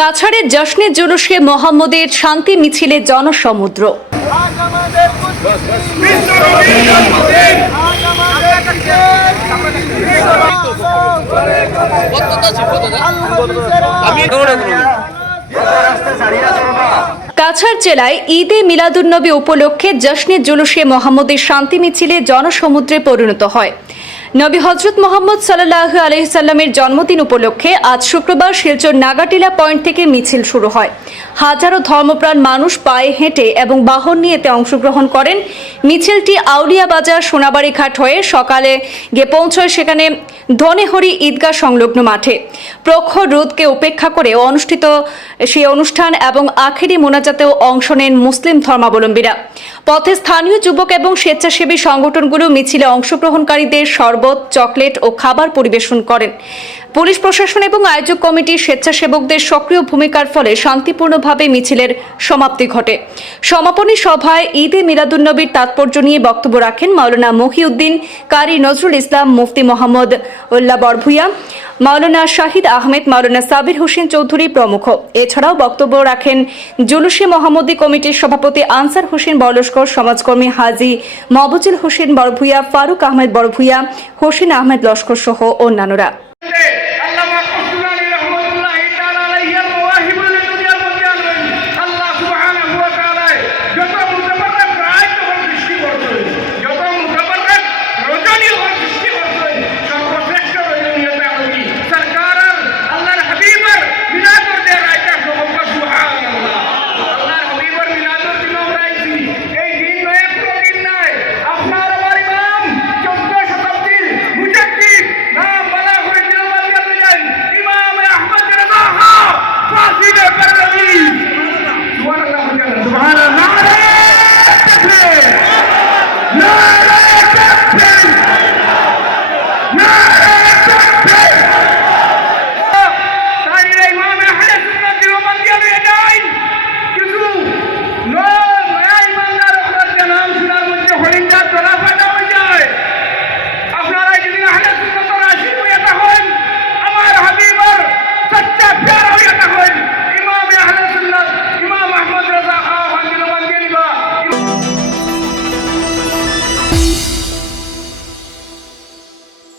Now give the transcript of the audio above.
কাছাড়ের জশ্নের জুলুসে মোহাম্মদের শান্তি মিছিলে জনসমুদ্র। কাছাড় জেলায় ঈদে মিলাদুন্নবী উপলক্ষে জশ্নে জুলুসে মোহাম্মদের শান্তি মিছিলে জনসমুদ্রে পরিণত হয়। নবী হজরত মোহাম্মদ সাল্লাহ আলহিসাল্লামের জন্মদিন উপলক্ষে আজ শুক্রবার শিলচর নাগাটিলা পয়েন্ট থেকে মিছিল শুরু হয়। হাজারো ধর্মপ্রাণ মানুষ পায়ে হেঁটে এবং বাহন নিয়ে এতে অংশগ্রহণ করেন। মিছিলটি আউলিয়া বাজার সোনাবাড়ি ঘাট হয়ে সকালে গিয়ে পৌঁছয় সেখানে ধনেহরি ঈদগাহ সংলগ্ন মাঠে। প্রখর রোদকে উপেক্ষা করে অনুষ্ঠিত সেই অনুষ্ঠান এবং আখেরি মোনাজাতেও অংশ নেন মুসলিম ধর্মাবলম্বীরা। পথে স্থানীয় যুবক এবং স্বেচ্ছাসেবী সংগঠনগুলো মিছিলে অংশগ্রহণকারীদের শরবত চকলেট ও খাবার পরিবেশন করেন। পুলিশ প্রশাসন এবং আয়োজক কমিটির স্বেচ্ছাসেবকদের সক্রিয় ভূমিকার ফলে শান্তিপূর্ণভাবে মিছিলের সমাপ্তি ঘটে। সমাপনী সভায় ঈদে মিলাদুন্নবীর তাৎপর্য নিয়ে বক্তব্য রাখেন মাওলানা মহিউদ্দিন কারি নজরুল ইসলাম, মুফতি মোহাম্মদ উল্লাহ বরভুইয়া মাওলানা শাহিদ আহমেদ, মাওলানা সাবির হোসেন চৌধুরী প্রমুখ। এছাড়াও বক্তব্য রাখেন জুলুসে মোহাম্মদী কমিটির সভাপতি আনসার হোসেন বলস্কর, সমাজকর্মী হাজি মহবুজুল হোসেন বড়ভুইয়া ফারুক আহমেদ বড়ভুইয়া হোসেন আহমেদ লস্কর সহ অন্যান্যরা।